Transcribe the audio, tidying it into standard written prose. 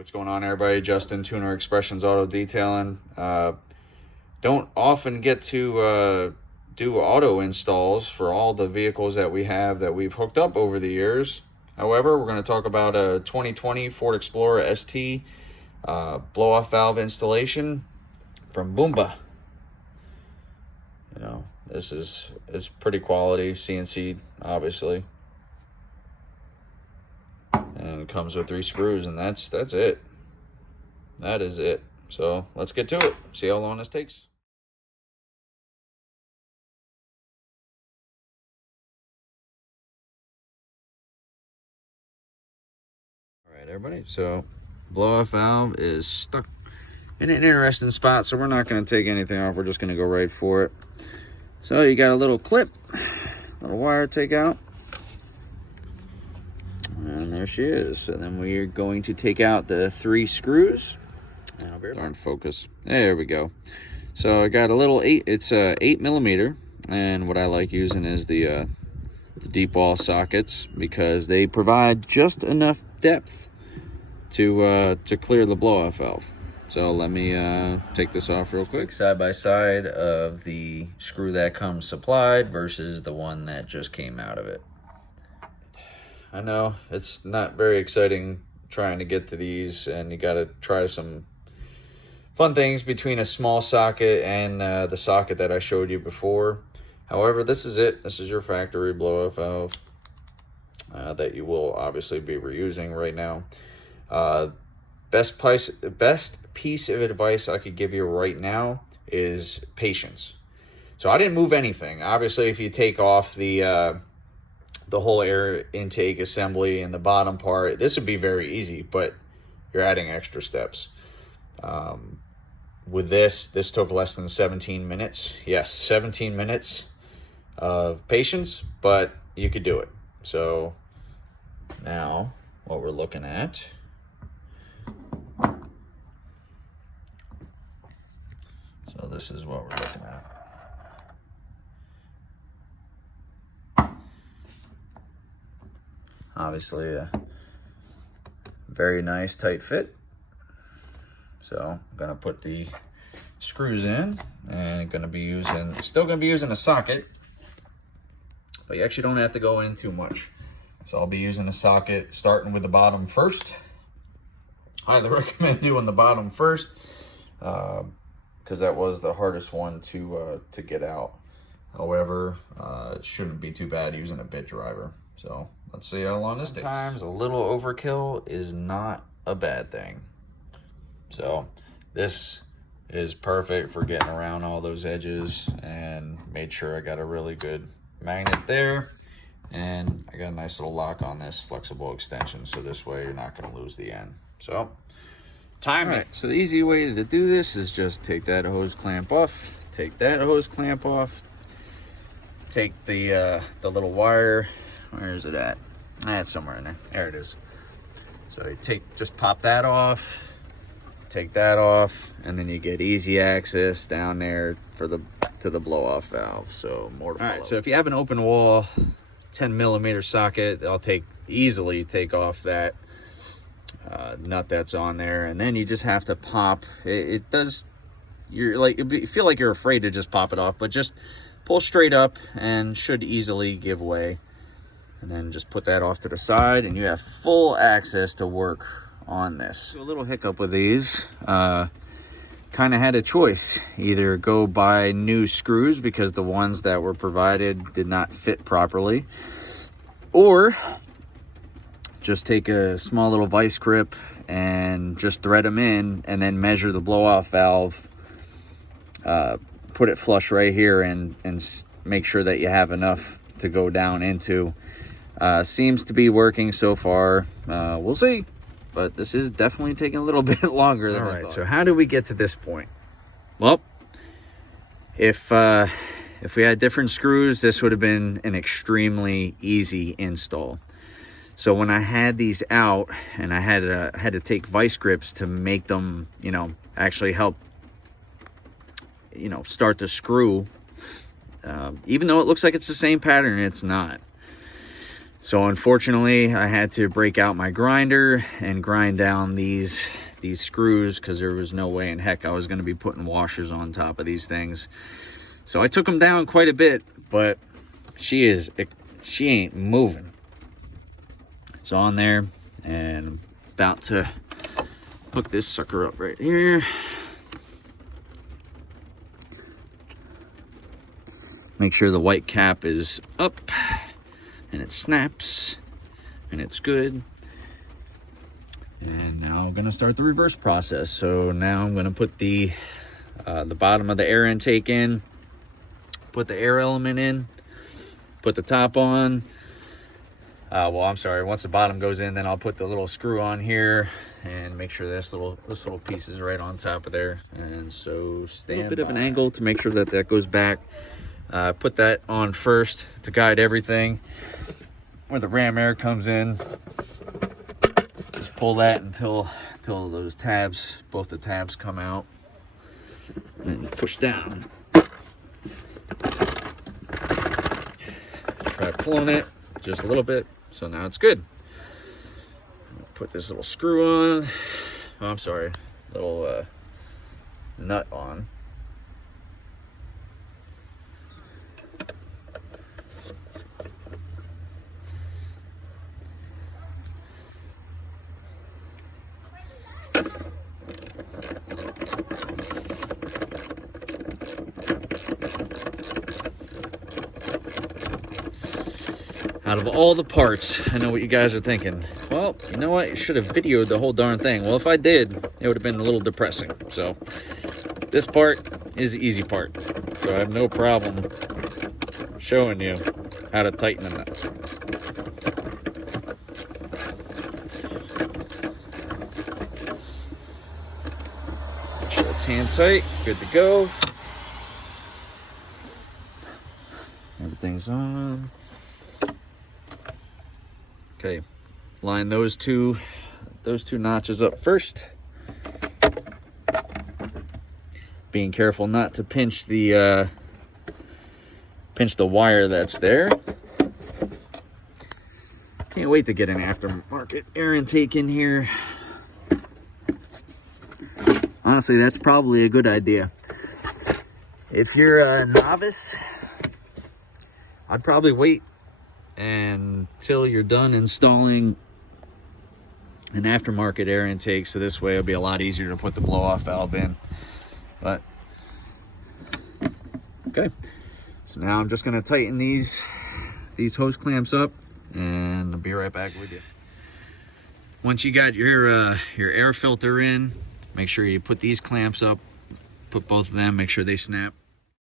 What's going on, everybody? Justin, Tuner Expressions Auto Detailing. Don't often get to do auto installs for all the vehicles that we have that we've hooked up over the years. However, we're going to talk about a 2020 Ford Explorer ST blow-off valve installation from Boomba. You know, it's pretty quality, CNC, obviously. And it comes with 3 screws, and that's it. That is it. So let's get to it. See how long this takes. All right, everybody. So blow-off valve is stuck in an interesting spot, so we're not going to take anything off. We're just going to go right for it. So you got a little clip, little wire to take out. And there she is. So then we're going to take out the 3 screws. Darn focus. There we go. So I got a little 8mm, and what I like using is the deep wall sockets because they provide just enough depth to clear the blow-off valve. So let me take this off real quick, side by side of the screw that comes supplied versus the one that just came out of it. I know it's not very exciting trying to get to these, and you got to try some fun things between a small socket and the socket that I showed you before. However, this is it. This is your factory blow-off valve that you will obviously be reusing right now. Best piece of advice I could give you right now is patience. So I didn't move anything. Obviously, if you take off the whole air intake assembly and the bottom part, this would be very easy, but you're adding extra steps. With this took less than 17 minutes. Yes, 17 minutes of patience, but you could do it. So now what we're looking at, so this is what we're looking at. Obviously a very nice tight fit. So I'm gonna put the screws in and still gonna be using a socket, but you actually don't have to go in too much. So I'll be using a socket starting with the bottom first. I highly recommend doing the bottom first because that was the hardest one to get out. However, it shouldn't be too bad using a bit driver. So let's see how long this takes. Sometimes a little overkill is not a bad thing. So this is perfect for getting around all those edges, and made sure I got a really good magnet there. And I got a nice little lock on this flexible extension, so this way you're not going to lose the end. So time it. So the easy way to do this is just take that hose clamp off, take that hose clamp off, take the little wire. Where is it at? It's somewhere in there. There it is. So you just pop that off, take that off, and then you get easy access down there to the blow-off valve. So more to follow. All right, so if you have an open wall 10mm socket, I'll easily take off that nut that's on there, and then you just have to pop. You feel like you're afraid to just pop it off, but just pull straight up and should easily give way. And then just put that off to the side, and you have full access to work on this. A little hiccup with these. Kind of had a choice. Either go buy new screws because the ones that were provided did not fit properly, or just take a small little vice grip and just thread them in, and then measure the blow-off valve. Put it flush right here and make sure that you have enough to go down into. Seems to be working so far. We'll see, but this is definitely taking a little bit longer than I thought. So how do we get to this point? Well, if we had different screws, this would have been an extremely easy install. So when I had these out, and I had to take vice grips to make them, actually help, start the screw. Even though it looks like it's the same pattern, it's not. So unfortunately, I had to break out my grinder and grind down these screws, because there was no way in heck I was going to be putting washers on top of these things. So I took them down quite a bit, but she ain't moving. It's on there, and I'm about to hook this sucker up right here. Make sure the white cap is up and it snaps and it's good. And now I'm gonna start the reverse process. So now I'm gonna put the bottom of the air intake in, put the air element in, put the top on. Well, I'm sorry, once the bottom goes in, then I'll put the little screw on here and make sure this little piece is right on top of there. And so stand a little bit of an angle to make sure that that goes back. Put that on first to guide everything. Where the ram air comes in, just pull that until those tabs, both the tabs come out, and then push down. Try pulling it just a little bit, so now it's good. Put this little screw on. Oh, I'm sorry, little nut on. Out of all the parts, I know what you guys are thinking. Well, you know what? You should have videoed the whole darn thing. Well, if I did, it would have been a little depressing. So, this part is the easy part. So, I have no problem showing you how to tighten the nut. Make sure it's hand tight. Good to go. Everything's on. Okay, line those two notches up first. Being careful not to pinch the wire that's there. Can't wait to get an aftermarket air intake in here. Honestly, that's probably a good idea. If you're a novice, I'd probably wait until you're done installing an aftermarket air intake, so this way it'll be a lot easier to put the blow-off valve in. But okay, so now I'm just going to tighten these hose clamps up, and I'll be right back with you. Once you got your air filter in, make sure you put these clamps up, put both of them, make sure they snap.